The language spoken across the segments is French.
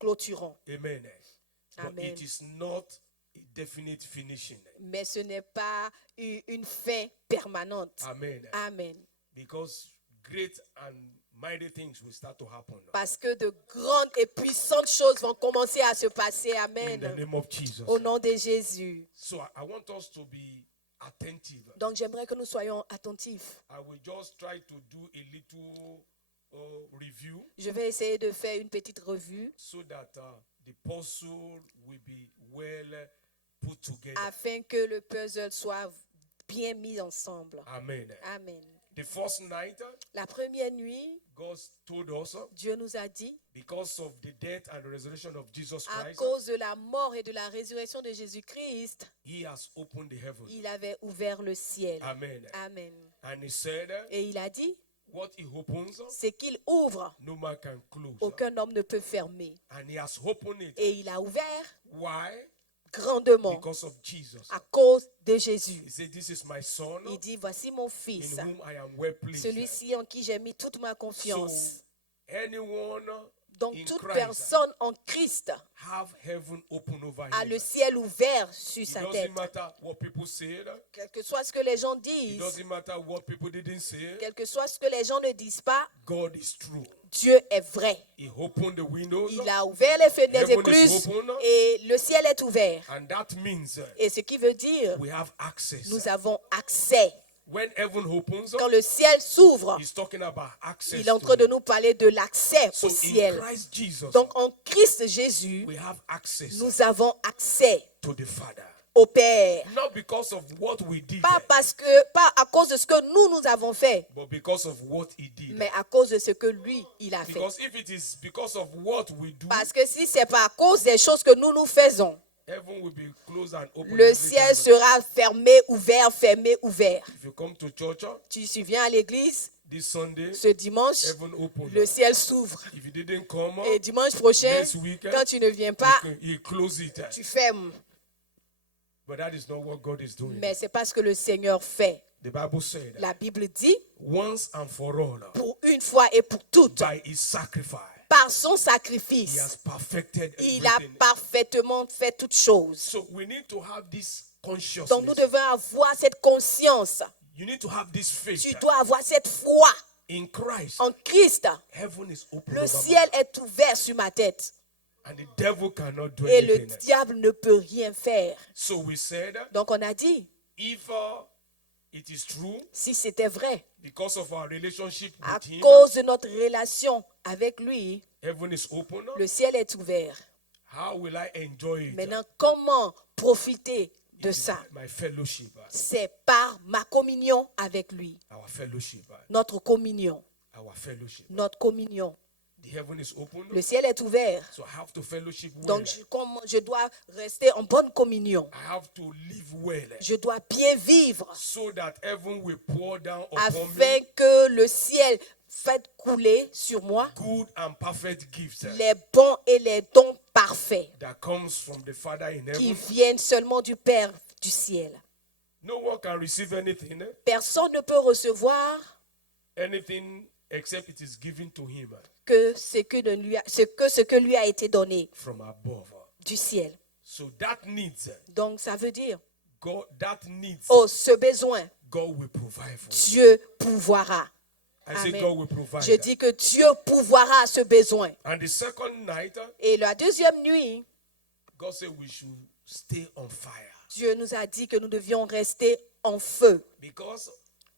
clôturons. Amen. But Amen. it is not a definite finishing. Mais ce n'est pas une fin permanente. Amen. Amen. Because great and mighty things will start to happen. Parce que de grandes et puissantes choses vont commencer à se passer. In Amen. the name of Jesus. Au nom de Jésus. So I want us to be attentive. Donc j'aimerais que nous soyons attentifs. I will just try to do a little review Je vais essayer de faire une petite revue so that the puzzle will be well put together. afin que le puzzle soit bien mis ensemble. Amen. Amen. The first night, La première nuit, God told us, Dieu nous a dit, because of the death and the resurrection of Jesus à Christ, cause de la mort et de la résurrection de Jésus-Christ, He has opened the heaven. il avait ouvert le ciel. Amen. Amen. And He said, Et il a dit, what He opens, c'est qu'il ouvre, no man can close. aucun homme ne peut fermer. And He has opened it. Et il a ouvert Why? grandement Because of Jesus. à cause de Jésus. He said, this is my son, Il dit, voici mon in fils, whom I am well pleased. celui-ci en qui j'ai mis toute ma So confiance. anyone Donc in toute Christ personne en Christ have heaven open over a him. le ciel ouvert sur It sa doesn't tête. matter what people said. Quel que soit ce que les gens It disent, doesn't matter what people didn't say. quel que soit ce que les gens ne disent pas, God is true. Dieu est vrai. He opened the windows, Il a ouvert les fenêtres Heaven is écluses open. et le ciel est ouvert. and that means Et ce qui veut dire, we have access. nous avons accès. When heaven opens, Quand le ciel s'ouvre, He's talking about access. il est en to train de Him. nous parler de l'accès So au in ciel. Christ Jesus, Donc en Christ Jésus, we have access nous avons accès to the Father. au Père. Not because of what we did, Pas à cause de ce que nous avons fait, but because of what He did. mais à cause de ce que lui, il a fait. Because if it is because of what we do, Parce que si c'est pas à cause des choses que nous faisons, heaven will be closed and open. le every ciel time. sera fermé, ouvert, fermé, ouvert. If you come to church Tu viens à l'église, this Sunday, ce dimanche, heaven open. le ciel s'ouvre. If you didn't come, Et dimanche prochain, next weekend, quand tu ne viens pas, He close it. tu fermes. But that is not what God is doing. Mais c'est pas ce que le Seigneur fait. The Bible said, La Bible dit, once and for all, pour une fois et pour toutes, by His sacrifice, par son He sacrifice, has perfected il a everything. parfaitement fait toutes choses. So we need to have this Donc nous consciousness. devons avoir cette conscience. You need to have this faith. Tu dois avoir cette foi In Christ, en Christ. heaven is open Le over ciel est ouvert sur ma tête. me, and the devil cannot do Et le anything. diable ne peut rien faire. So we said, Donc on a dit, if it is true, si c'était vrai, because of our relationship à with Him, cause de notre relation avec lui, heaven is open. le ciel est ouvert. How will I enjoy it? Maintenant, comment profiter de ça? My fellowship, C'est par ma communion avec lui. our fellowship, Notre communion. our fellowship. Notre communion. The heaven is open, Le ciel est ouvert. so I have to fellowship well. Donc, je dois rester en bonne communion. I have to live well, Je dois bien vivre so that heaven will pour down upon afin me que le ciel fasse couler sur moi good and perfect gifts les bons et les dons parfaits that comes from the Father in qui heaven. viennent seulement du Père du ciel. No one can receive anything, Personne ne peut recevoir anything except it is given to him que ce que lui a été donné from above. du ciel. So that needs, Donc ça veut dire, God, that needs, ce besoin, God will provide for you. Dieu pourvoira. I say Amen. God will provide. Je dis que Dieu pourvoira ce besoin. And the second night, Et la deuxième nuit, God said we should stay on fire. Dieu nous a dit que nous devions rester en feu. Because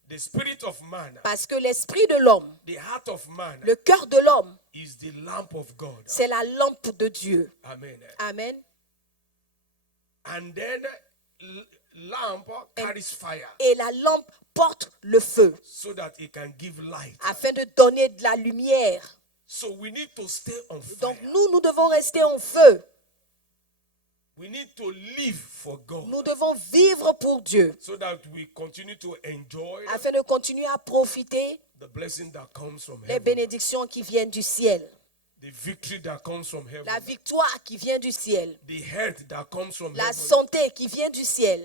the spirit of man, Parce que l'esprit de l'homme, the heart of man, le cœur de l'homme, is the lamp of God. c'est la lampe de Dieu. Amen. Amen. And then lamp carries fire Et la lampe porte le feu so that it can give light. afin de donner de la lumière. So we need to stay on fire. Donc nous devons rester en feu. We need to live for God Nous devons vivre pour Dieu so that we continue to enjoy afin de continuer à profiter the blessing that comes from des heaven, bénédictions qui viennent du ciel, the victory that comes from heaven, la victoire qui vient du ciel, the health that comes from la heaven, santé qui vient du ciel,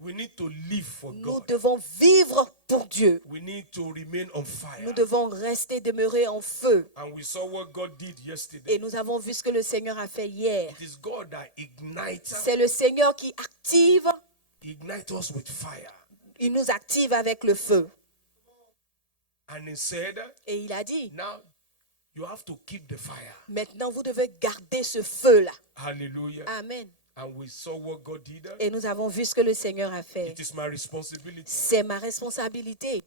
We need to live for Nous God. devons vivre pour Dieu. We need to remain on fire. Nous devons rester, demeurer en feu. And we saw what God did yesterday. Et nous avons vu ce que le Seigneur a fait hier. It is God that ignites C'est le Seigneur qui active, us with fire. il nous active avec le feu. And he said, Et il a dit, now you have to keep the fire. maintenant vous devez garder ce feu-là. Hallelujah. Amen. And we saw what God did. Et nous avons vu ce que le Seigneur a fait. It is my responsibility C'est ma responsabilité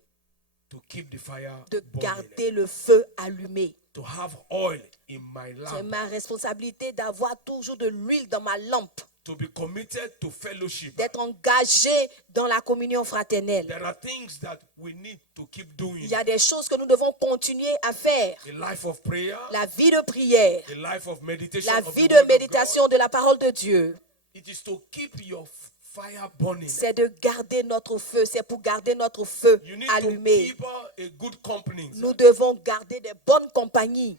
to keep the fire de burning. garder le feu allumé. To have oil in my C'est lamp. ma responsabilité d'avoir toujours de l'huile dans ma lampe, To be committed to fellowship. d'être engagé dans la communion fraternelle. There are things that we need to keep doing. Il y a des choses que nous devons continuer à faire. A life of prayer, La vie de prière, a life of meditation, la of the vie word de of God. méditation de la parole de Dieu. It is to keep your fire burning. C'est de garder notre feu. C'est pour garder notre feu You need allumé. to keep a good company. Nous devons garder des bonnes compagnies.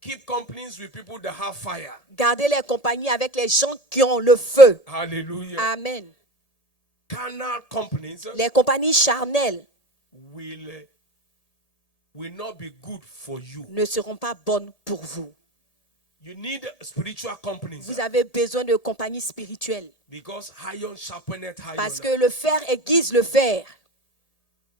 Keep companies with people that have fire. Garder les compagnies avec les gens qui ont le feu. Hallelujah. Amen. Carnal companies Les compagnies charnelles will not be good for you. ne seront pas bonnes pour vous. You need spiritual companies Vous avez besoin de compagnies spirituelles. because iron sharpeneth iron. Parce que le fer aiguise le fer.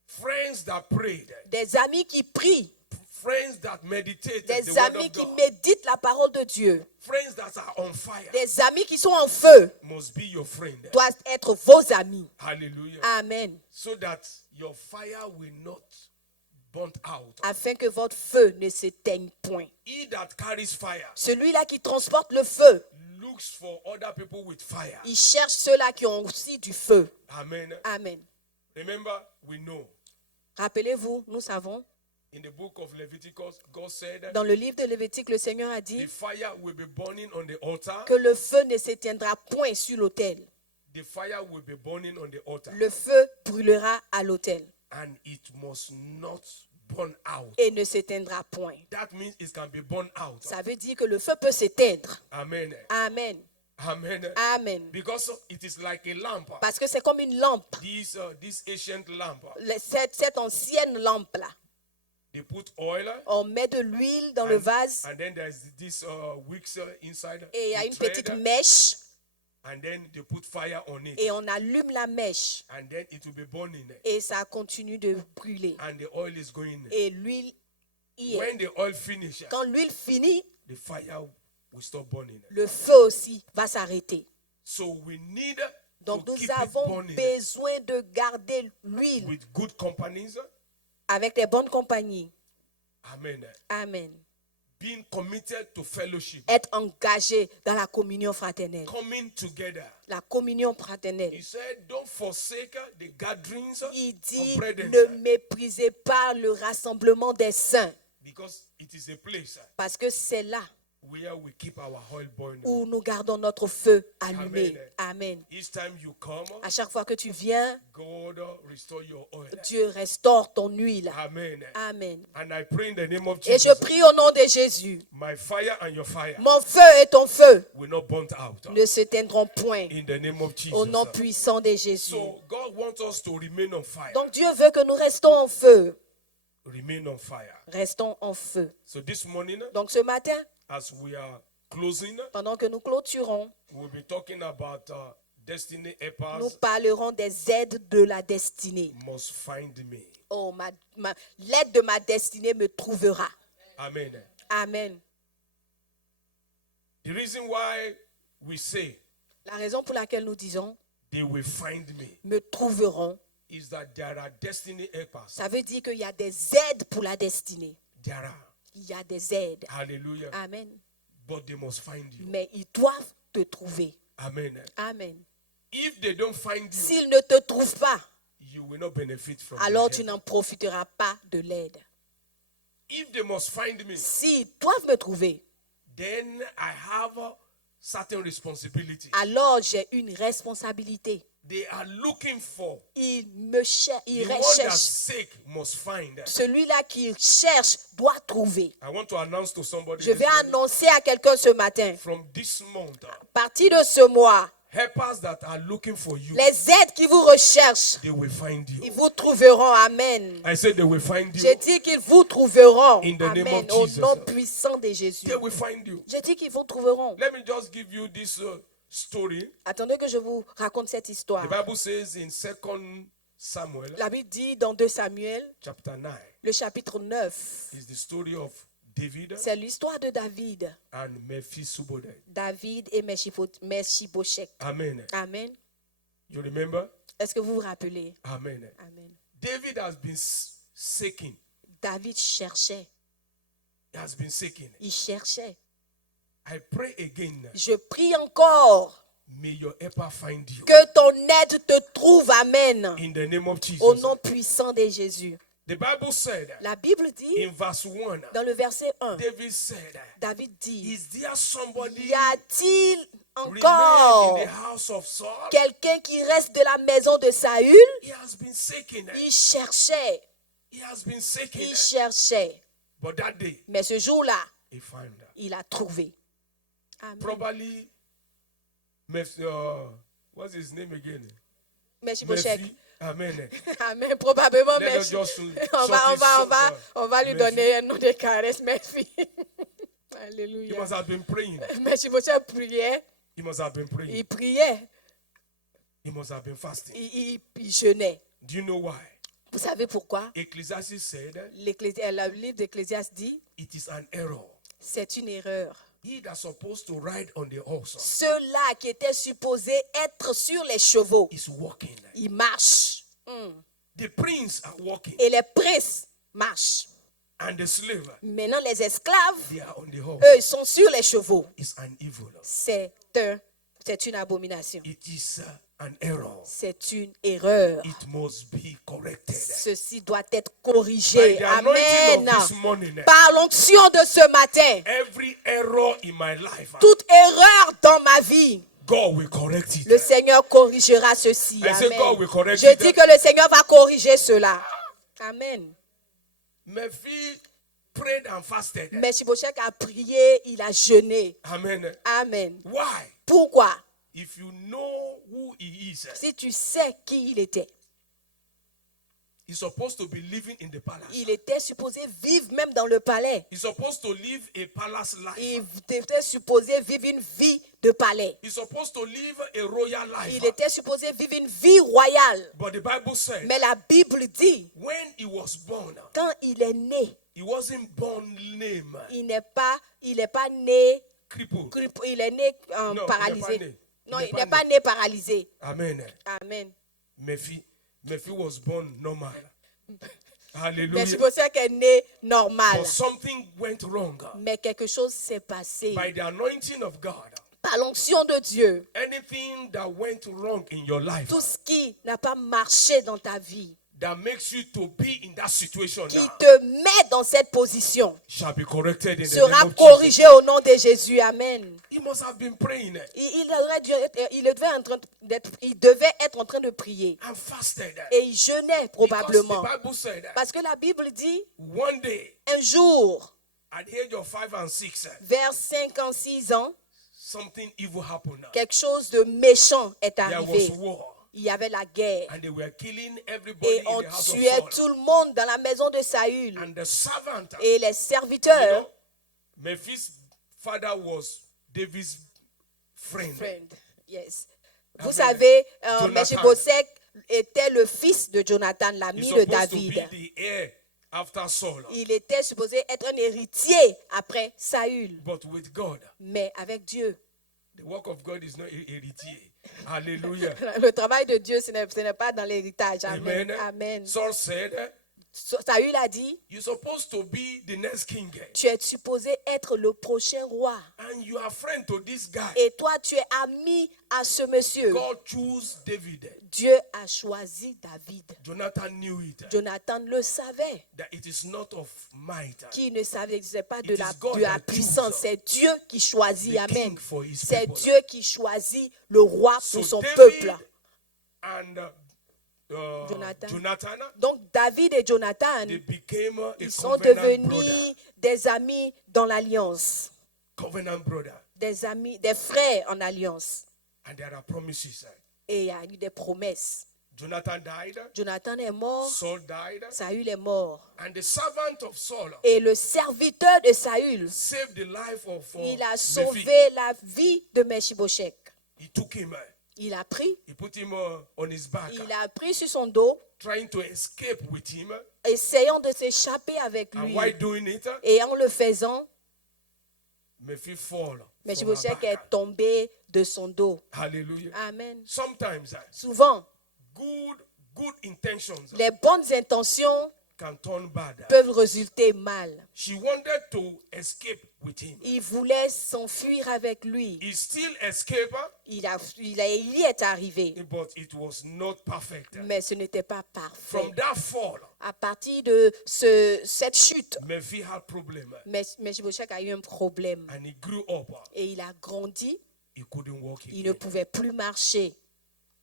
Friends that prayed, Des amis qui prient. friends that meditate the Des word amis of qui God, méditent la parole de Dieu. friends that are on fire Des amis qui sont en feu must be your friend. doivent être vos amis. Hallelujah. Amen. So that your fire will not burn out. Afin que votre feu ne s'éteigne point. He that carries fire Celui-là qui transporte le feu, looks for other people with fire. il cherche ceux-là qui ont aussi du feu. Amen. Amen. Remember, we know Rappelez-vous, nous savons, in the book of Leviticus, God said dans le livre de Lévitique, le Seigneur a dit the fire will be burning on the altar. que le feu ne s'éteindra point sur l'autel. The fire will be burning on the altar. Le feu brûlera à l'autel And it must not burn out. et ne s'éteindra point. That means it can be burned out. Ça veut dire que le feu peut s'éteindre. Amen. Amen. Amen. Amen. Because it is like a lamp. Parce que c'est comme une lampe. This ancient lamp. Cette ancienne lampe-là. They put oil. On met de l'huile dans le vase And then there's this wicks inside. et il y a the une thread, petite mèche And then they put fire on it. et on allume la mèche And then it will be burning. et ça continue de brûler. And the oil is going. Et l'huile y est. When the oil finishes, Quand l'huile finit, the fire will stop burning. le feu aussi va s'arrêter. So we need Donc to nous keep it avons burning besoin de garder l'huile with good companies. avec les bonnes compagnies. Amen. Amen. Being committed to fellowship. Être engagé dans la communion fraternelle. Coming together. La communion fraternelle. He said, don't forsake the gatherings Il of dit, brethren. ne méprisez pas le rassemblement des saints. Because it is a place Parce que c'est là where we keep our oil burning. où nous gardons notre feu allumé. Amen. Each time you come, À chaque fois que tu viens, God restore your oil. Dieu restaure ton huile. Amen. Amen. And I pray in the name of Et Jesus, je prie au nom de Jésus. my fire and your fire Mon feu et ton feu will not burn out. ne s'éteindront point. In the name of Jesus. Au nom puissant de Jésus. So God wants us to remain on fire. Donc Dieu veut que nous restons en feu. Remain on fire. Restons en feu. So this morning, Donc ce matin, as we are closing, pendant que nous clôturons, we'll be talking about destiny nous helpers parlerons des aides de la destinée. must find me. Oh, l'aide de ma destinée me trouvera. Amen. Amen. The reason why we say La raison pour laquelle nous disons they will find me me trouveront, is that there are destiny helpers. ça veut dire qu'il y a des aides pour la destinée. There are. Il y a des aides. Hallelujah. Amen. But they must find you. Mais ils doivent te trouver. Amen. Amen. If they don't find you, S'ils ne te trouvent pas, you will not benefit from alors the tu help. n'en profiteras pas de l'aide. If they must find me, S'ils doivent me trouver, then I have a certain responsibility. alors j'ai une responsabilité. They are looking for Ils me cherchent, ils the one that's recherchent. sick must find. Celui-là qui cherche doit trouver. I want to announce to somebody Je this vais morning, annoncer à quelqu'un ce matin. from this month, À partir de ce mois, helpers that are looking for you, Les aides qui vous recherchent, they will find ils you. vous trouveront. Amen. I said they will find you. J'ai dit qu'ils vous trouveront. In the name Amen. of Au Jesus. nom puissant de Jésus. They will find you. J'ai dit qu'ils vous trouveront. Let me just give you this story. Attendez que je vous raconte cette histoire. The Bible says in 2 Samuel La Bible dit dans 2 Samuel, chapter 9, le chapitre 9, is the story of David c'est l'histoire de David. and Mephibosheth. David et Mephibosheth. Amen. Amen. You remember? Est-ce que vous vous rappelez? Amen. Amen. David has been seeking. David cherchait. He has been seeking. Il cherchait. I pray again. Je prie encore May your helper find you. que ton aide te trouve. Amen. In the name of Jesus. Au nom puissant de Jésus. The Bible said La Bible dit, in verse 1, dans le verset 1, David said, David dit, is there somebody y a-t-il remain encore in the house of Saul? quelqu'un qui reste de la maison de Saül? He has been seeking. Il cherchait, He has been seeking. il cherchait. But that day, Mais ce jour-là, he found her. il a trouvé. Amen. Probably, what's his name again? Mephibosheth. Mephi. Amen. Amen. Probablement, Let us Mephi. just On va lui Mephi. donner un nom de caresse, Mephi. He Alléluia. must have been praying. Mephibosheth priait, He must have been praying. il priait, He must have been fasting. il jeûnait. Do you know why? Vous savez pourquoi? Ecclesiastes said Le livre d'Ecclésiaste dit, it is an error. c'est une erreur. He that's supposed to ride on the horse Ceux-là qui étaient supposés être sur les chevaux, is walking. ils marchent. The prince are walking, Et les princes marchent. and the slave, Maintenant, les esclaves, they are on the horse. eux, ils sont sur les chevaux. It's an evil. C'est une abomination. It is an error. C'est une erreur. It must be corrected. Ceci doit être By corrigé. the anointing Amen. of this morning, Par l'onction de ce matin, every error in my life, toute erreur dans ma vie, God will correct it. le Seigneur corrigera ceci. I say Amen. God will correct Je it. dis que le Seigneur va corriger cela. Amen. Mephi prayed and fasted. Mephibosheth a prié, il a jeûné. Amen. Amen. Why? Pourquoi? If you know who he is, Si tu sais qui il était, he's supposed to be living in the palace. il était supposé vivre même dans le palais. He's supposed to live a palace life. Il était supposé vivre une vie de palais. He's supposed to live a royal life. Il était supposé vivre une vie royale. But the Bible said Mais la Bible dit, when he was born, quand il est né, he wasn't born lame, il n'est pas né, crippled. il est né Non, il n'est pas paralysé. né. Non, Il il n'est n'est pas pas né paralysé. Amen. Amen. Mephi was born normal. Hallelujah. Mephibosheth est né normal. But something went wrong. Mais quelque chose s'est passé. By the anointing of God, Par l'onction de Dieu, anything that went wrong in your life tout ce qui n'a pas marché dans ta vie, that makes you to be in that situation qui now te met dans cette position, shall be corrected in the sera name of Jesus. corrigé au nom de Jésus. Amen. He must have been praying Il devait être en train de prier. and fasted. Et il jeûnait Because probablement. the Bible said Parce que la Bible dit, one day un jour, at the age of 5 and 6, vers 5 ans, 6 ans, something evil happened. quelque chose de méchant est There was arrivé. war Il y avait la guerre. and they were killing everybody Et on in the house of tuait Saul. tout le monde dans la maison de Saül. And the servant, Et les you serviteurs, know, Mephi's father was David's friend. friend, yes. Amen. Vous savez, Jonathan. Mephibosheth était le fils de Jonathan, He's l'ami de supposed to David. be the heir after Saul. Il était supposé être un héritier après Saül. But with God, Mais avec Dieu, the work of God is not héritier. Hallelujah. le travail de Dieu, ce n'est pas dans l'héritage. Amen. Amen. Amen. Saul said, Saül a dit, you're supposed to be the next king. tu es supposé être le prochain roi. And you are friend to this guy. Et toi, tu es ami à ce monsieur. God chose David. Dieu a choisi David. Jonathan knew it. Jonathan le savait. That it is not of might. Qui ne savait pas It de is God la that puissance. choose C'est Dieu qui choisit. the Amen. king for his C'est people. Dieu qui choisit le roi So pour son David peuple. and Jonathan. Jonathan, Donc David et Jonathan, they became a ils sont covenant devenus brother. des amis dans l'alliance. Covenant brother. Des amis, des frères en alliance. And there are promises. Et il y a eu des promesses. Jonathan died. Jonathan est mort, Saul died. Saül est mort. And the servant of Saul Et le serviteur de Saül, saved the life of il a Mephi. sauvé la vie de Mephibosheth. He took him. Il a pris, He put him on his back. il a pris sur son dos, Trying to escape with him. essayant de s'échapper avec And lui. while doing it, Et en le faisant, Mephi fall from her Mephibosheth est back. tombé de son dos. Hallelujah. Amen. Sometimes Souvent, good intentions les bonnes intentions can turn bad. peuvent résulter mal. She wanted to escape with him. Il voulait s'enfuir avec lui. He still escaped, Il y est arrivé, but it was not perfect. mais ce n'était pas parfait. From that fall, À partir de cette chute, Mephi had problem, Mephibosheth a eu un problème. and he grew up. Et il a grandi, He couldn't walk il ne again. pouvait plus marcher.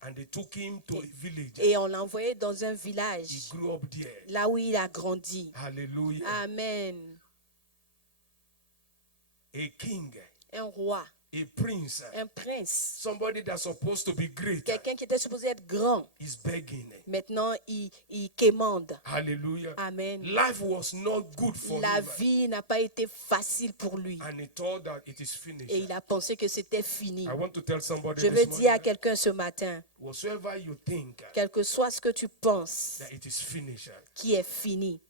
And they took him to a village. Et on l'a envoyé dans un He village, grew up there. là où il a grandi. Hallelujah. Amen. A king, Un roi, a prince, un prince, somebody that's supposed to be great quelqu'un qui était supposé être grand. is begging. Maintenant, il quémande. Hallelujah. Amen. Life was not good for La him. vie n'a pas été facile pour lui. And he thought that it is finished. Et il a pensé que c'était fini. I want to tell somebody Je this veux dire à morning, quelqu'un ce matin, whatsoever you think quel que soit ce que tu penses that it is finished, qui est fini,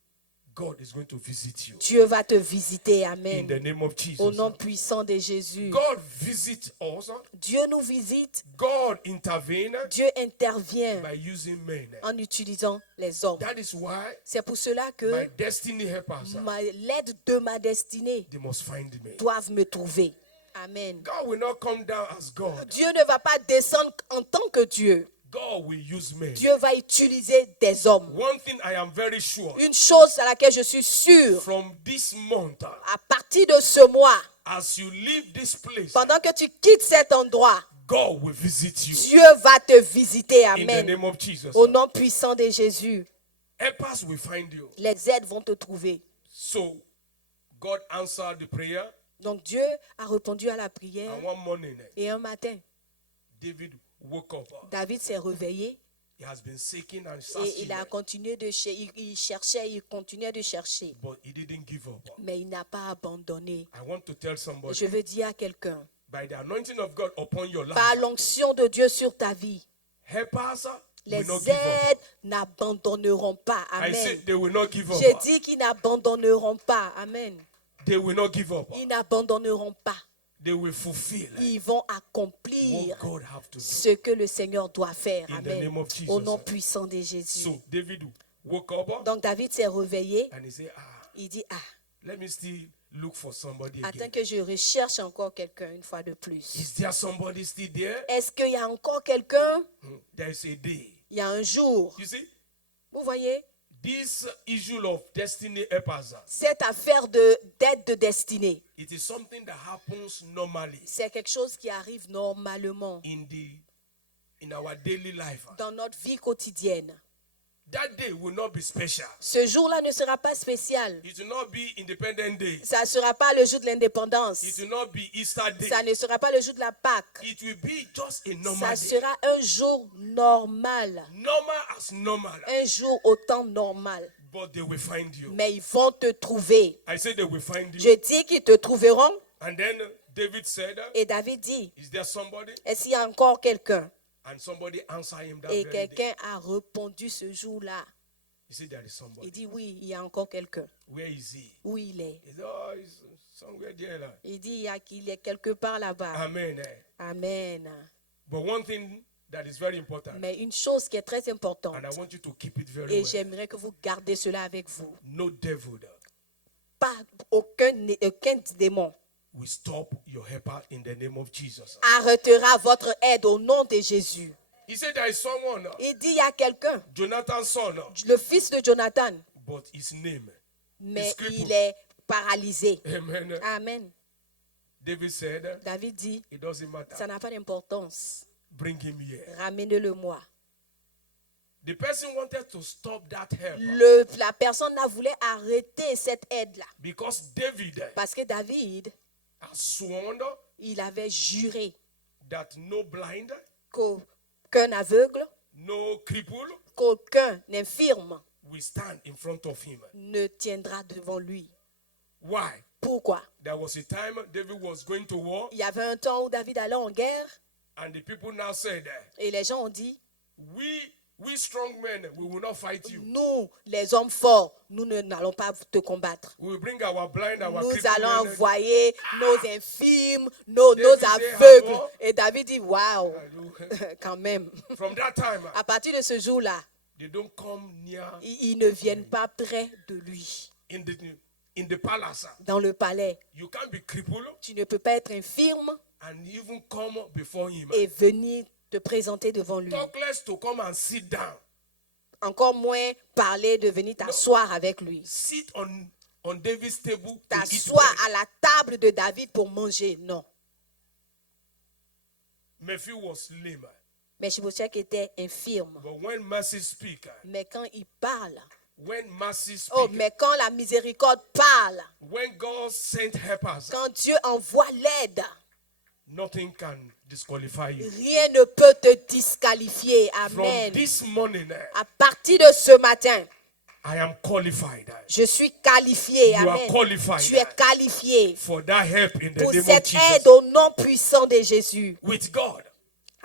God is going to visit you. Dieu va te visiter. In Amen. the name of Au Jesus. nom puissant de Jésus. God visits us. Dieu nous visite. God intervenes Dieu intervient by using men. en utilisant les hommes. That is why C'est pour cela my que destiny helpers, l'aide de ma destinée they must find me. doivent me trouver. Amen. God will not come down as God. Dieu ne va pas descendre en tant que Dieu. God will use men. Dieu va utiliser des hommes. One thing I am very sure, Une chose à laquelle je suis sûre, from this month, à partir de ce mois, as you leave this place, pendant que tu quittes cet endroit, God will visit you. Dieu va te visiter. In the Amen. name of Jesus. Au nom puissant de Jésus, Helpers will find you. les aides vont te trouver. So, God answered the prayer. Donc Dieu a répondu à la prière. And one morning, Et un matin, David woke up. David s'est réveillé He has been seeking and et searching, il a continué de chercher. Il cherchait, il continuait de chercher. but he didn't give up. Mais il n'a pas abandonné. I want to tell somebody, Je veux dire à quelqu'un, by the anointing of God upon your par life, l'onction de Dieu sur ta vie, helpers les will not give up. aides n'abandonneront pas. I Amen. said they will not give up. J'ai dit qu'ils n'abandonneront pas. Amen. They will not give up. Ils n'abandonneront pas. They will fulfill Ils vont accomplir what God have to do. ce que le Seigneur doit faire. In the Amen. name of Jesus. Au nom puissant de Jésus. So David woke up Donc David s'est réveillé. and he said, Il dit, let me still look for somebody attends again. que je recherche encore quelqu'un une fois de plus. Is there somebody still there? Est-ce qu'il y a encore quelqu'un? There is a day. Il y a un jour. You see, Vous voyez, this issue of destiny helpers, cette affaire d'aide de destinée, it is something that happens normally c'est quelque chose qui arrive normalement in our daily life. dans notre vie quotidienne. That day will not be special. Ce jour-là ne sera pas spécial. It will not be Independent Day. Ça ne sera pas le jour de l'indépendance. It will not be Easter Day. Ça ne sera pas le jour de la Pâque. It will be just a normal Ça day. sera un jour normal. Normal as normal. Un jour au temps normal. But they will find you. Mais ils vont te trouver. I said they will find you. Je dis qu'ils te trouveront. And then David said, Et David dit, is there somebody? est-ce qu'il y a encore quelqu'un? And somebody answered him that Et very day. quelqu'un a répondu ce jour-là. He said there is somebody. Il dit, oui, il y a encore quelqu'un. Where is he? Où il est? He said, oh, he's somewhere there. Like. Il dit, qu'il est quelque part là-bas. Amen. Amen. But one thing that is very important, Mais une chose qui est très importante, and I want you to keep it very et well. j'aimerais que vous gardez cela avec vous. No devil Pas aucun démon will stop your helper in the name of Jesus. arrêtera votre aide au nom de Jésus. He said there is someone, Il dit, il y a quelqu'un, Jonathan's son, le fils de Jonathan, but his name. mais crippled. il est paralysé. Amen. Amen. David said, David dit, it doesn't matter. ça n'a pas d'importance. Bring him here. Ramenez-le-moi. The person wanted to stop that help La personne là voulait arrêter cette aide-là. because David Parce que David, has sworn il avait juré that no blind, qu'aucun aveugle, no cripple qu'aucun infirme will stand in front of him. ne tiendra devant lui. Why? Pourquoi? There was a time David was going to war, Il y avait un temps où David allait en guerre and the people now said, et les gens ont dit, we strong men, we will not fight you. nous, les hommes forts, nous n'allons pas te combattre. We will bring our blind, our Nous crippled allons men. envoyer nos infirmes, nos David aveugles. dit, Et David dit, waouh, quand même. From that time, À partir de ce jour-là, they don't come near ils ne viennent pas près de lui. in the palace. Dans le palais, You can't be crippled tu ne peux pas être infirme and even come before him. et venir te présenter devant lui. Talk less to come and sit down. Encore moins parler de venir t'asseoir avec lui. Sit on David's table to eat T'asseoir bread. à la table de David pour manger. Non. Mephi was lame. Mais Mephibosheth était infirme. But when mercy speak, Mais quand il parle, when mercy speak, oh, mais quand la miséricorde parle, when God sent helpers, quand Dieu envoie l'aide, nothing can disqualify you. rien ne peut te disqualifier. From Amen. this morning, À partir de ce matin, I am qualified je suis qualifié. You are Amen. qualified. Tu es qualifié for that help in the pour name of cette Jesus. aide au nom puissant de Jésus. With God,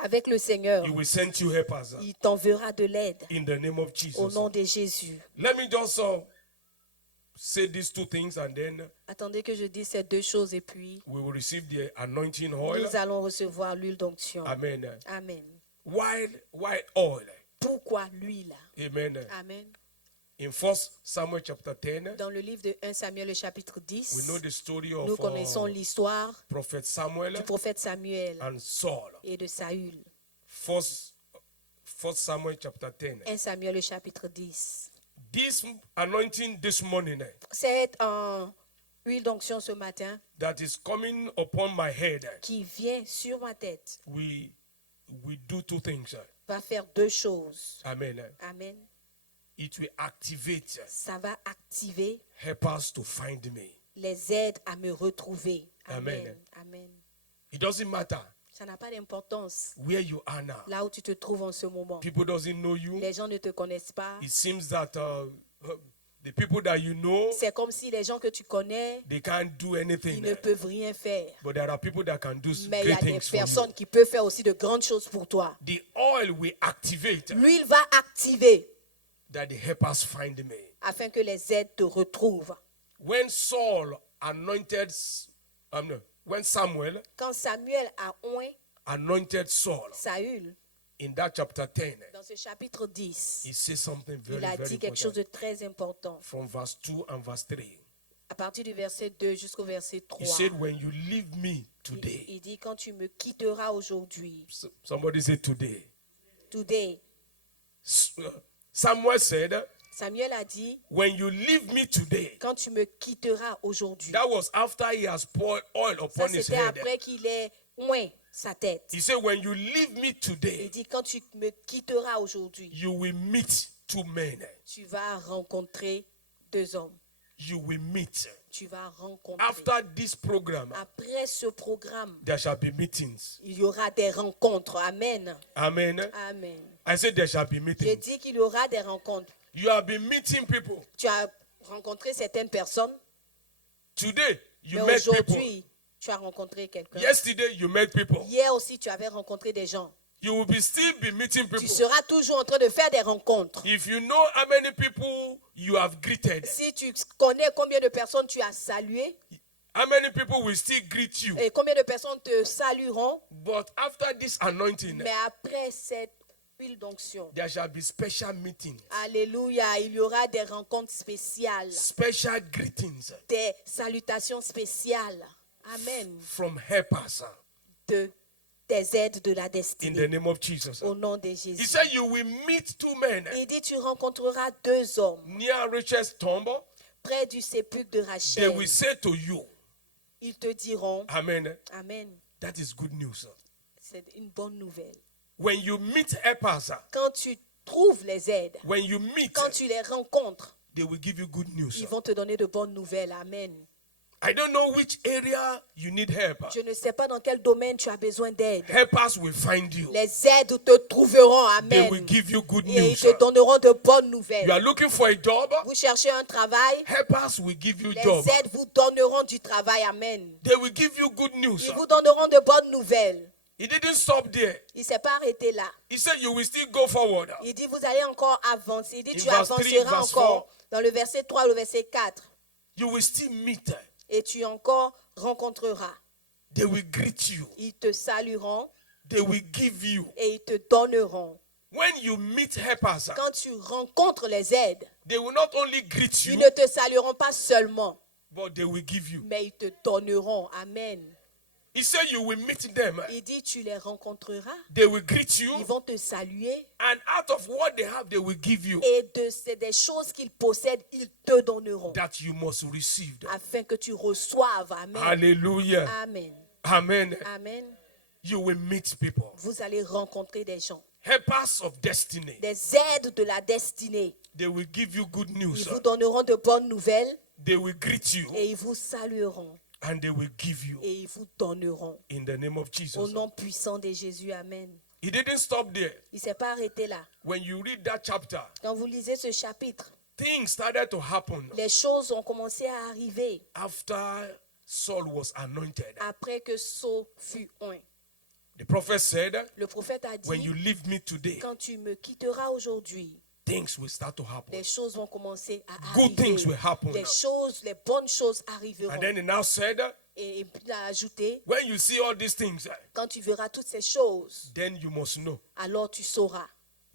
Avec le Seigneur, He will send you helpers il t'enverra de l'aide in the name of au Jesus. nom de Jésus. Let me just say these two things, and then Attendez que je dise ces deux choses et puis we will receive the anointing oil. nous allons recevoir l'huile d'onction. Amen. Amen. White oil. Pourquoi l'huile? Amen. Amen. In 1 Samuel chapter 10, Dans le livre de 1 Samuel, le chapitre we 10, know the story nous of connaissons l'histoire Prophet Samuel du prophète Samuel and Saul. et de Saül. 1 Samuel chapter 10. 1 Samuel, le chapitre 10. This anointing this morning Cette huile d'onction ce matin that is coming upon my head, qui vient sur ma tête we do two things. va faire deux choses. Amen. Amen. It will activate Ça va activer helpers to find me. les aides à me retrouver. Amen. Amen. Amen. It doesn't matter Ça n'a pas d'importance where you are now. là où tu te trouves en ce moment. People doesn't know you. Les gens ne te connaissent pas. It seems that the people that you know, C'est comme si les gens que tu connais, they can't do ils anything. ne peuvent rien faire. But there are people that can do Mais il y a great des things for you. personnes qui peuvent faire aussi de grandes choses pour toi. The oil will activate L'huile va activer that the helpers find me. afin que les aides te retrouvent. When Saul anointed, when Samuel Quand Samuel a oint anointed Saul Saül, in that chapter 10, dans ce chapitre 10, he says something very, il a very dit quelque chose important de très important. from verse 2 and verse 3. À partir du verset 2 jusqu'au verset 3, He said, when you leave me today, il dit, quand tu me quitteras aujourd'hui, somebody said today. today, Samuel said, Samuel a dit, when you leave me today, quand tu me quitteras aujourd'hui. that was after he has poured oil Ça, upon his c'était head. après qu'il ait oint sa tête. He said, when you leave me Il today, dit, quand tu me quitteras aujourd'hui, you will meet two men. tu vas rencontrer deux hommes. You will meet. Tu vas rencontrer. After this program, Après ce programme, there shall be meetings. il y aura des rencontres. Amen. Amen. Amen. I said there shall be J'ai meetings. dit qu'il y aura des rencontres. You have been meeting people. Tu as rencontré certaines personnes, Today, you mais met people. aujourd'hui, tu as rencontré quelqu'un. Yesterday, you met people. Hier aussi, tu avais rencontré des gens. You will be still be meeting Tu people. seras toujours en train de faire des rencontres. If you know how many people you have greeted, Si tu connais combien de personnes tu as saluées how many people will still greet you. et combien de personnes te salueront, But after this anointing, mais après cette huile d'onction, there shall be special meetings, alléluia, il y aura des rencontres spéciales, special greetings des salutations spéciales. Amen. from helpers Des aides de la in the destinée. name of Jesus. Au nom de He Jésus. said, you will meet two men Il dit, tu rencontreras deux hommes near Rachel's tomb. près du sépulcre de They Rachel. will say to you, Ils te diront, Amen. Amen. That is good news. C'est une bonne nouvelle. When you meet helpers, Quand tu trouves les aides, when you meet, quand tu les rencontres, they will give you good news. ils vont te donner de bonnes nouvelles. Amen. I don't know which area you need help. Je ne sais pas dans quel domaine tu as besoin d'aide. Helpers will find you. Les aides te trouveront. They Amen. will give you good Et ils news. te donneront de bonnes You nouvelles. are looking for a job. Vous cherchez un travail. Helpers will give you Les job. aides vous donneront du travail. Amen. They will give you good news. Ils vous donneront de bonnes nouvelles. He didn't stop there. Il ne s'est pas arrêté là. He said you will still go forward. Il dit, vous allez encore avancer. Il dit, In tu verse 3, avanceras verse encore. 4. Dans le verset 3 ou le verset 4. You will still meet. Et tu encore rencontreras. They will greet you. Ils te salueront They will give you. et ils te donneront. When you meet helpers, Quand tu rencontres les aides, they will not only greet ils you, ne te salueront pas seulement, but they will give you. mais ils te donneront. Amen. He said you will meet them. Il dit, tu les rencontreras. They will greet you. Ils vont te saluer. And out of what they have, they will give you. Et c'est des choses qu'ils possèdent, ils te donneront. That you must receive them. Afin que tu reçoives. Amen. Hallelujah. Amen. Amen. Amen. You will meet people. Vous allez rencontrer des gens. Helpers of destiny. Des aides de la destinée. They will give you good Ils news. vous donneront de bonnes nouvelles They will greet you. et ils vous salueront And they will give you. et ils vous donneront. In the name of Au Jesus. nom puissant de Jésus, Amen. He didn't stop there. Il ne s'est pas arrêté là. When you read that chapter, Quand vous lisez ce chapitre, things started to happen les choses ont commencé à arriver after Saul was anointed. après que Saul fut oint. The prophet said, Le prophète a when you dit, leave me today, quand tu me quitteras aujourd'hui, things will start to happen. les choses vont commencer à Good things will arriver. happen. Les bonnes choses arriveront. And then he now said, Et puis il a ajouté, when you see all these things, quand tu verras toutes ces choses, then you must know alors tu sauras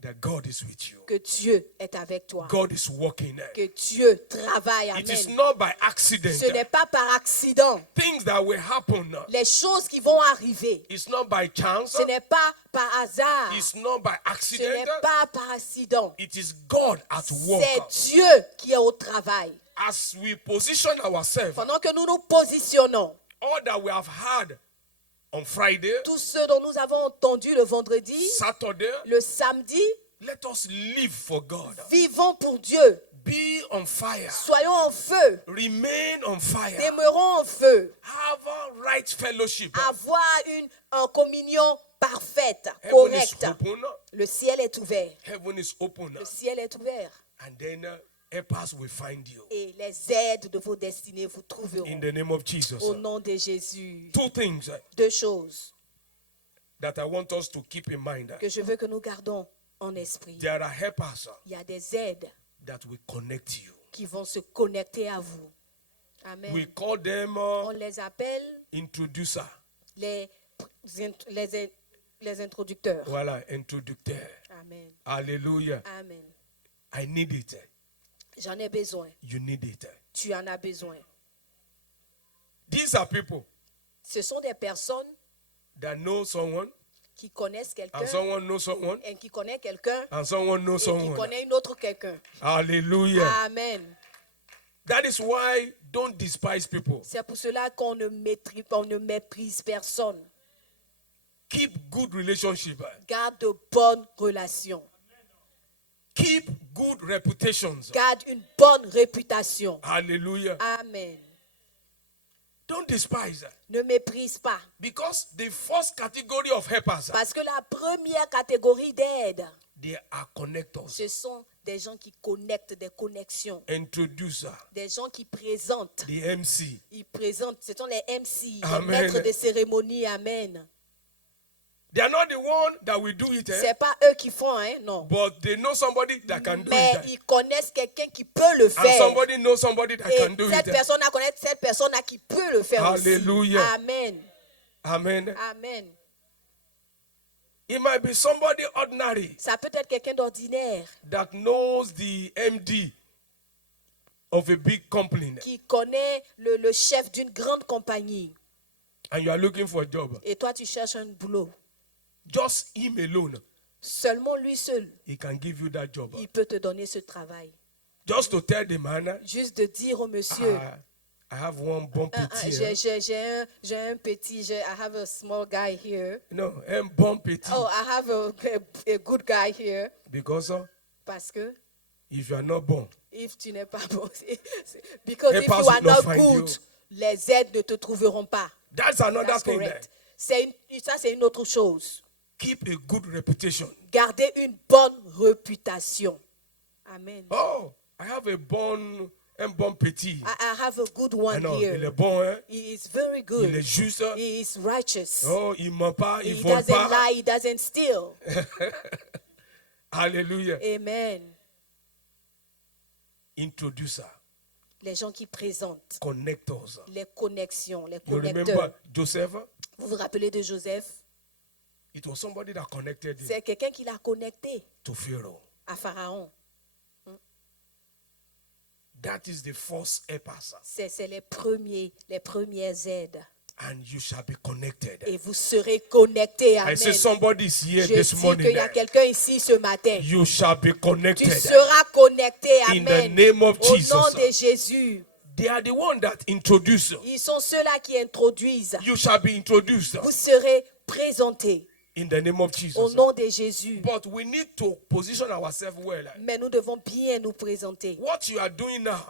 that God is with you. que Dieu est avec toi. God is working. Que Dieu travaille. It is Amen. not by accident. Ce n'est pas par accident. Things that will happen, Les choses qui vont arriver, it's not by chance. ce n'est pas par hasard. It's not by Ce accident. n'est pas par accident. It is God at work. C'est Dieu qui est au travail. As we position ourselves, Pendant que nous nous positionnons, all that we have had on Friday, tout ce dont nous avons entendu le vendredi, Saturday, le samedi, let us live for God. vivons pour Dieu. Be on fire. Soyons en feu. Remain on fire. Demeurons en feu. Have a right fellowship. Avoir une communion parfaite, Heaven is correcte. open. Le ciel est ouvert. Heaven is open. Le ciel est ouvert. And then helpers will find you. Et les aides de vos destinées vous In trouveront. the name of Jesus. Au nom de Jésus. Two things Deux choses that I want us to keep in mind. que je veux que nous gardons en esprit. There are helpers Il y a des aides that will connect you. qui vont se connecter à vous. Amen. We call them On les appelle introducer. les introducteurs. Voilà, introducteur. Amen. Hallelujah. Amen. I need it. J'en ai besoin. You need it. Tu en as besoin. These are people Ce sont des personnes that know someone, qui connaissent quelqu'un and someone knows someone, et qui connaissent quelqu'un and someone knows et qui someone. connaît une autre quelqu'un. Hallelujah. Amen. That is why don't despise people. C'est pour cela qu'on ne méprise personne. Keep good relationship. Garde de bonnes relations. Keep good reputations. Garde une bonne réputation. Hallelujah. Amen. Don't despise. Ne méprise pas. Because the first category of helpers, Parce que la première catégorie d'aide, they are connectors. ce sont des gens qui connectent, des connexions. Introducer. Des gens qui présentent. The MC. Ils présentent, ce sont les MC, Amen. les maîtres des cérémonies. Amen. They are not the one that will do it, C'est pas eux qui font, hein, non. but they know somebody that can do Mais it. ils connaissent quelqu'un qui peut le And faire. somebody knows somebody that Et can do cette it. personne-là connaît cette personne-là qui peut le faire Hallelujah. aussi. Amen. Amen. Amen. It might be somebody ordinary Ça peut être quelqu'un d'ordinaire that knows the MD of a big company, qui connaît le chef d'une grande compagnie. and you are looking for a job. Et toi, tu cherches un boulot. Just him alone, Seulement lui seul, he can give you that job. il peut te donner ce travail. Just to tell the man, Juste de dire au monsieur, I have one bon petit. j'ai un petit, I have a small guy here. No, un bon petit. Oh, I have a good guy here. Because Parce que if you are not bon, if tu n'es pas bon, because if helpers you are will not not find good, you. les aides ne te trouveront pas. That's another That's thing correct. there. Ça, c'est une autre chose. Keep a good reputation. Gardez une bonne réputation. Amen. Oh, I have un bon petit. I have a good Ah one non, il here. est bon, hein? He is very Il est good. juste. He is righteous. Oh, il ment pas, il He vole doesn't pas. lie. He doesn't steal. Alléluia. Amen. Introducer, Les gens qui présentent, connectors. les connexions, les You remember connecteurs. Joseph? Vous vous rappelez de Joseph? It was somebody that connected him C'est quelqu'un qui l'a connecté to Pharaoh. à Pharaon. That is the first helpers. C'est les premières aides. And you shall be connected. Et vous serez connectés. I Amen. say somebody is here Je this dis morning. qu'il y a quelqu'un ici ce matin. You shall be Tu connected. seras connecté. In the Amen. name of Au Jesus. nom de Jésus. They are the one that introduce. Ils sont ceux-là qui introduisent. You shall be introduced Vous serez présentés in the name of au Jesus. nom de Jésus. But we need to position ourselves well. Mais nous devons bien nous présenter. What you are doing now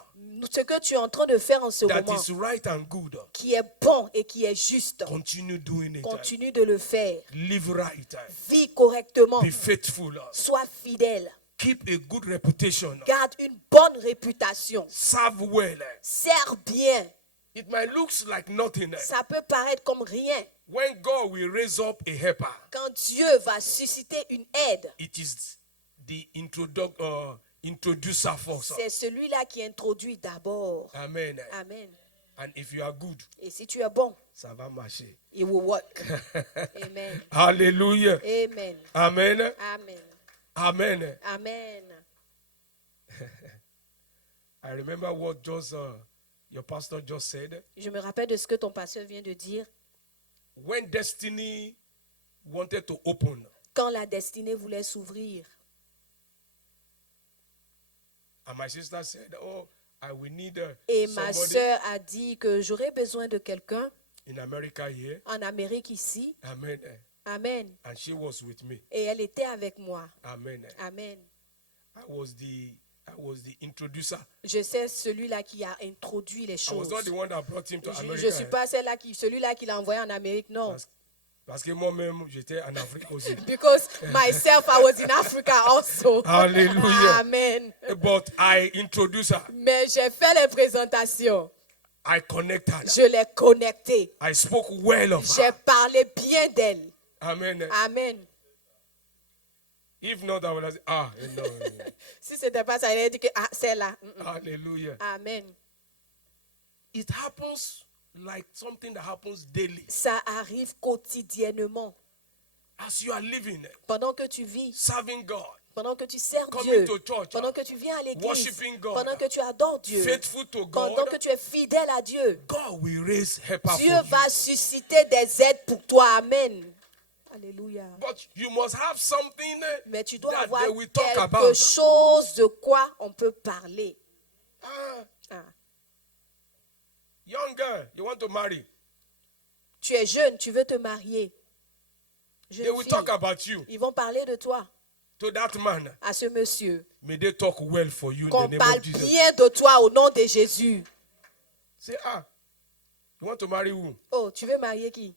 Ce que tu es en train de faire en ce that moment, is right and good, qui est bon et qui est juste, continue doing it. continue de le faire. Live right. Vis correctement. Be faithful. Sois fidèle. Keep a good reputation. Garde une bonne réputation. Serve well. Sers bien. It might look like nothing. Ça peut paraître comme rien. When God will raise up a helper, Quand Dieu va susciter une aide, it is the introducer first. c'est celui-là qui introduit d'abord. Amen. Amen. And if you are good, Et si tu es bon, ça va marcher. it will work. Amen. Hallelujah. Amen. Amen. Amen. Amen. Amen. I remember what your pastor just said. Je me rappelle de ce que ton pasteur vient de dire. When destiny wanted to open, Quand la destinée voulait s'ouvrir, and my sister said, "Oh, I will need et ma somebody sœur a dit que j'aurais besoin de quelqu'un in America here." en Amérique ici. Amen. Amen. And she was with me. Et elle était avec moi. Amen. Amen. I was the introducer. Je sais celui-là qui a introduit les I was choses. not the one that brought him to Je ne America. suis pas celui-là qui l'a envoyé en Amérique, non. Parce que moi-même, j'étais en Afrique aussi. Because myself, I was in Africa also. Hallelujah. Amen. But I introduced her. Mais j'ai fait les présentations. I connected her. Je l'ai connectée. I spoke well of J'ai her. parlé bien d'elle. Amen. Amen. If not, I would have said, no. Si ce n'était pas ça, il a dit que c'est là. Hallelujah. Amen. It happens like something that happens daily. Ça arrive quotidiennement. As you are living, Pendant que tu vis, serving God, pendant que tu sers coming Dieu, to church, pendant que tu viens à l'église, worshiping God, pendant que tu adores Dieu, faithful to pendant God, que tu es fidèle à Dieu, God will raise helper Dieu for you. va susciter des aides pour toi. Amen. Alléluia. But you must have something Mais tu dois that avoir they will talk quelque about. chose de quoi on peut parler. Ah. Young girl, you want to marry. Tu es jeune, tu veux te marier. They Jeune will fille, talk about you ils vont parler de toi to that man. à ce monsieur. May they talk well for you in Qu'on the name parle of Jesus. bien de toi au nom de Jésus. Say, you want to marry who? Oh, tu veux marier qui?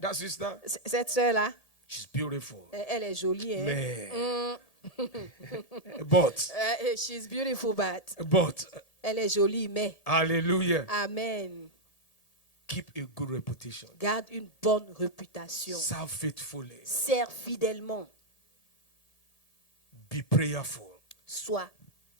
That sister? Cette sœur-là, She's beautiful. elle est jolie. Hein? Man. But, She's beautiful, but but, elle est jolie, mais. hallelujah. Amen. Keep a good reputation. Garde une bonne réputation. Serve faithfully. Sers fidèlement. Be prayerful. Sois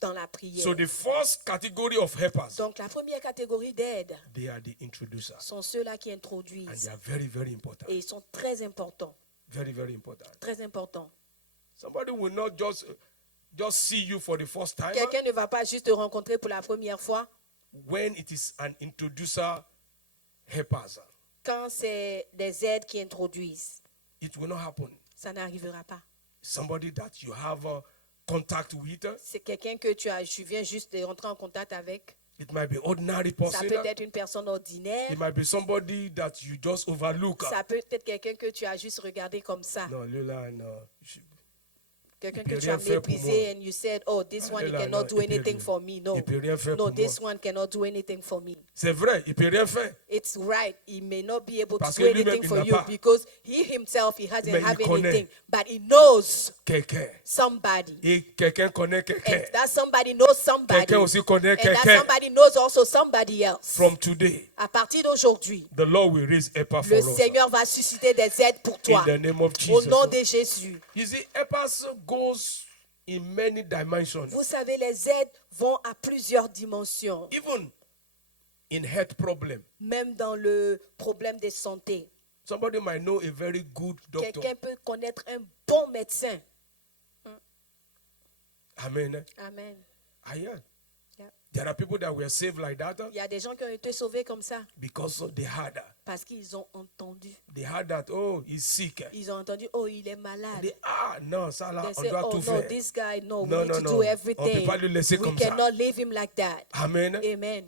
dans la prière. So the first category of helpers, Donc la première catégorie d'aide they are the introducers. sont ceux-là qui And introduisent. they are very, very important. Et ils sont très importants. Very, very important. Très importants. Somebody will not just see you for the first time. Quelqu'un ne va pas juste te rencontrer pour la première fois. When it is an introducer helpers, Quand c'est des aides qui introduisent, it will not happen. ça n'arrivera pas. Somebody that you have contact with, C'est quelqu'un que tu viens juste de rentrer en contact avec. it might be ordinary Ça person. peut être une personne ordinaire. It might be somebody that you just overlook. Ça peut être quelqu'un que tu as juste regardé comme ça. No, Lila, no. Quelqu'un Il que peut tu as rien faire pour méprisé moi. and you said, oh, this one, Et he là, cannot non, do il peut anything rien. for me. No, Il peut rien faire no, pour this moi. one cannot do anything for me. C'est vrai, il peut rien faire. It's right. He may not be able Parce to que do lui-même, anything il for n'a you pas. because he himself, he Mais doesn't il have connaît. anything. But he knows Quelqu'un. somebody. Et quelqu'un connaît quelqu'un. And that somebody knows somebody. Quelqu'un aussi connaît And that quelqu'un. somebody knows also somebody else. From today, À partir d'aujourd'hui, the Lord will raise helper for le us. Seigneur va susciter des aides pour toi. In the name of Au Jesus. nom de Jésus. You see, helpers goes in many dimensions. Vous savez, les aides vont à plusieurs dimensions. Even in health problem. Même dans le problème de santé. Somebody might know a very good doctor. Quelqu'un peut connaître un bon médecin. Amen. Amen. Yeah. Yeah. There are people that were saved like that Il y a des gens qui ont été sauvés comme ça because they had parce qu'ils ont entendu. that, oh, he's sick. Ils ont entendu, oh, il est malade. Non, ça là, They on say, doit oh tout no, faire. this guy, no, No, we need no, to no. do On everything. peut pas le laisser We comme ça. cannot leave him like that. Amen. Amen.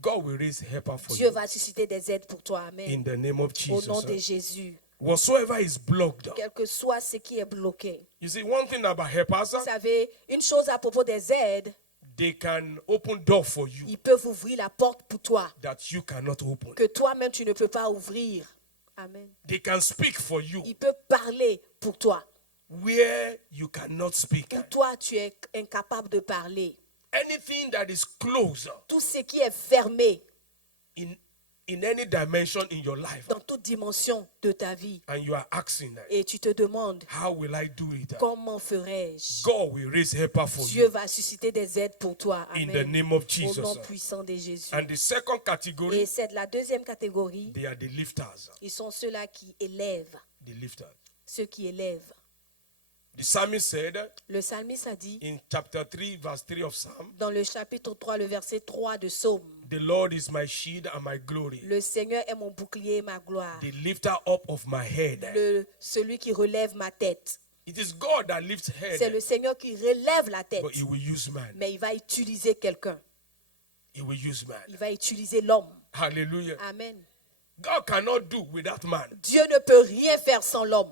God will raise helper for Dieu you. va susciter des aides pour toi. In Amen. the name of Au nom Jesus. de Jésus. Whatsoever is blocked. Quel que soit ce qui est bloqué. You see, one thing about helpers, Vous savez, une chose à propos des aides, they can open door for you ils peuvent ouvrir la porte pour toi that you cannot open. que toi-même tu ne peux pas ouvrir. Amen. They can speak for you Ils peuvent parler pour toi. where you cannot speak. Où toi tu es incapable de parler. Anything that is closed Tout ce qui est fermé in any dimension in your life, dans toute dimension de ta vie. and you are asking, Et tu te demandes, how will I do it? comment ferai-je? God will raise helper for Dieu you va susciter des aides pour toi. in Amen. the name of Au Jesus. nom puissant de Jésus. And the second category, Et c'est la deuxième catégorie. they are the lifters. Ils sont ceux-là qui élèvent. The lifters. Ceux qui élèvent. The psalmist said Le psalmiste a dit, in chapter 3, verse 3 of Psalm, dans le chapitre 3, le verset 3 de Psaume, the Lord is my shield and my glory, le Seigneur est mon bouclier et ma gloire. the lifter up of my head. Celui qui relève ma tête. It is God that lifts C'est head, le Seigneur qui relève la tête. but he will use man. Mais il va utiliser quelqu'un. He will use man. Il va utiliser l'homme. Hallelujah. Amen. God cannot do without man. Dieu ne peut rien faire sans l'homme.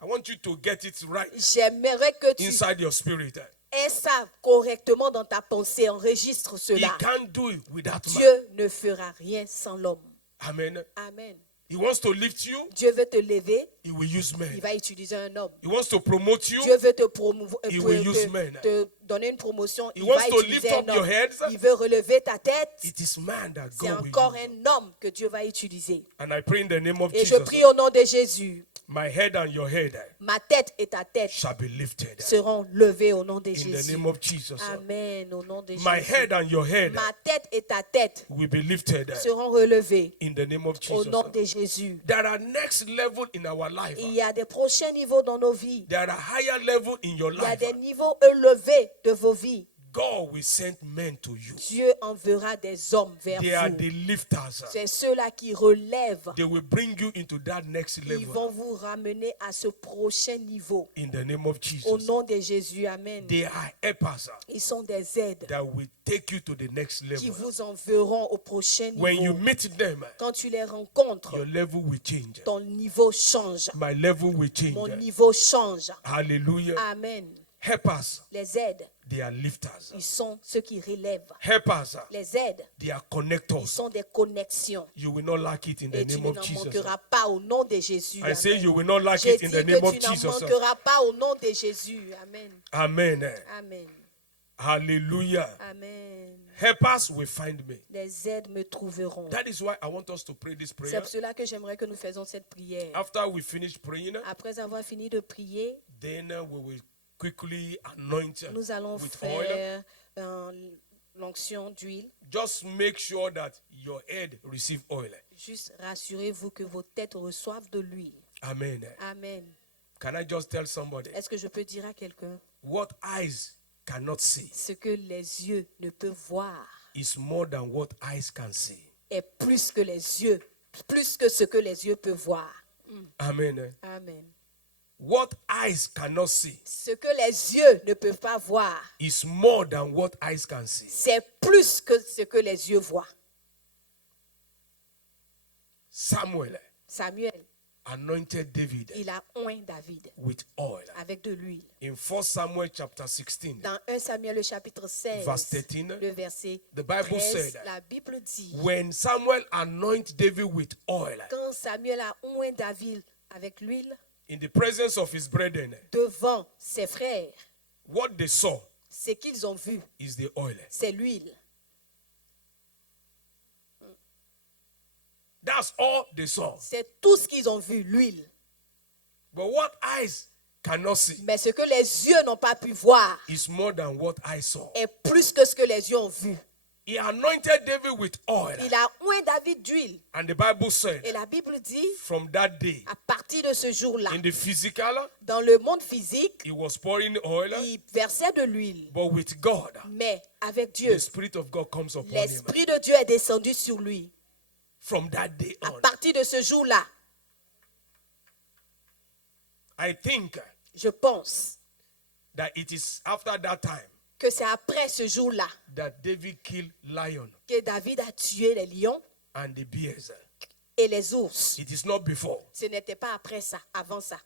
I want you to get it right J'aimerais que tu inside your spirit. aies ça correctement dans ta pensée. Enregistre He cela. can't do it without man. Dieu ne fera rien sans l'homme. Amen. Amen. He wants to lift you, Dieu veut te lever. he will use Il men. va utiliser un homme. He wants to promote you, Dieu veut te promouvoir, He will use men. te donner une promotion. He Il wants va to utiliser lift un up your homme. heads. Il veut relever ta tête. It is man that C'est God will encore use. un homme que Dieu va utiliser. And I pray in the name of Et je Jesus, prie au nom de Jésus. my head and your head Ma tête et ta tête shall be lifted. seront levées au nom de In the Jésus. name of Jesus. Amen. Au nom de My Jésus. head and your head Ma tête et ta tête will be lifted. seront relevées In the name of au Jesus. nom de Jésus. There are next level in our life. Il y a des prochains niveaux dans nos vies. There are higher level in your Il y a life. des niveaux élevés de vos vies. God will send men to you. Dieu enverra des hommes vers They are vous. the lifters. C'est ceux-là qui relèvent. They will bring you into that next Ils level. vont vous ramener à ce prochain niveau. In the name of Au Jesus. nom de Jésus. Amen. They are helpers Ils sont des aides that will take you to the next qui level. vous enverront au prochain When you niveau. meet them, Quand tu les rencontres, your level will change. ton niveau change. My level will Mon change. niveau change. Hallelujah. Amen. Helpers, Les aides, they are lifters. ils sont ceux qui relèvent. Helpers, Les aides, they are ils connectors. sont des connexions. You will not lack it in the Et tu name of n'en Jesus. manqueras pas au nom de Jésus. I say Amen. you will not lack J'ai it in dit the name of que tu n'en Jesus. manqueras pas au nom de Jésus. Amen. Amen. Amen. Hallelujah. Amen. Helpers will find me. Les aides me trouveront. That is why I want us to pray this C'est prayer. pour cela que j'aimerais que nous faisions cette prière. After we finish praying, Après avoir fini de prier, then we will quickly anoint nous allons with oil. faire l'onction d'huile. Just make sure that your head receive oil. Juste rassurez-vous que vos têtes reçoivent de l'huile. Amen. Amen. Can I just tell somebody Est-ce que je peux dire à quelqu'un, what eyes cannot see ce que les yeux ne peuvent voir is more than what eyes can see. est plus que les yeux, plus que ce que les yeux peuvent voir. Amen. Amen. What eyes cannot see Ce que les yeux ne peuvent pas voir, is more than what eyes can see. c'est plus que ce que les yeux voient. Samuel, Samuel, anointed David il a oint David with oil. avec de l'huile. In 1 Samuel chapter 16, Dans 1 Samuel le chapitre 16, verse 13, le verset the Bible 13, said, la Bible dit, when Samuel anointed David with oil quand Samuel a oint David avec l'huile in the presence of his brethren, devant ses frères, what they saw ce qu'ils ont vu, is the oil. c'est l'huile. That's all they saw. C'est tout ce qu'ils ont vu, l'huile. But what eyes cannot see Mais ce que les yeux n'ont pas pu voir is more than what I saw. est plus que ce que les yeux ont vu. He anointed David with oil. Il a oint David d'huile. And the Bible said, Et la Bible dit, from that day, à partir de ce jour-là, in the physical, dans le monde physique, he was pouring oil, il versait de l'huile. but with God, Mais avec Dieu, the Spirit of God comes upon him. l'Esprit de Dieu est descendu sur lui. From that day À on, partir de ce jour-là, I think je pense that it is after that time que c'est après ce jour-là that David killed lion que David a tué les lions and the bears. et les ours. It is not before. Ce n'était pas après ça, avant ça.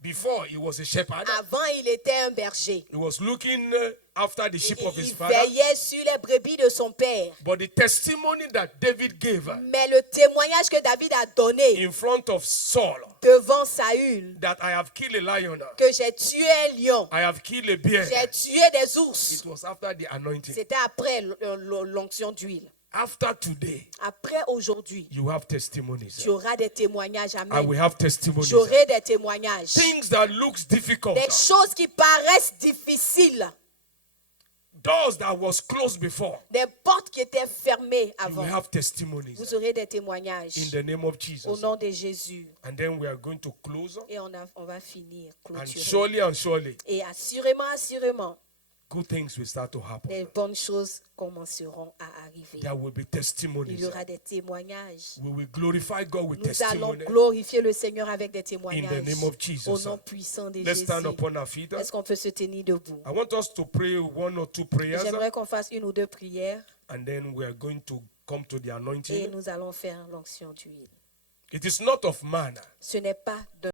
Before, he was a shepherd. Avant, il était un berger. He was looking after the sheep of his Il father. veillait sur les brebis de son père. But the testimony that David gave Mais le témoignage que David a donné in front of Saul, devant Saül, that I have killed a lion, que j'ai tué un lion, I have killed a bear, j'ai tué des ours, it was after the anointing. c'était après l'onction d'huile. After today, Après aujourd'hui, you have testimonies. tu auras des témoignages. I Amen. will have testimonies. J'aurai des témoignages. Things that looks difficult, Des choses qui paraissent difficiles. doors that was closed before, Des portes qui étaient fermées you avant. will have testimonies Vous aurez des témoignages in the name of au Jesus. nom de Jésus. And then we are going to close. Et on va finir, And clôturer. surely, Et assurément, good things will start to happen. les bonnes choses commenceront à arriver. There will be Il testimonies. y aura des témoignages. We will glorify God with Nous allons testimony glorifier le Seigneur avec des in the témoignages. name of Jesus. Au nom puissant de Let's Jésus. stand upon our feet. Est-ce qu'on peut se tenir debout? I want us to pray one or two prayers, J'aimerais qu'on fasse une ou deux prières and then we are going to come to the et anointing. nous allons faire l'onction d'huile. It is not of man, Ce n'est pas de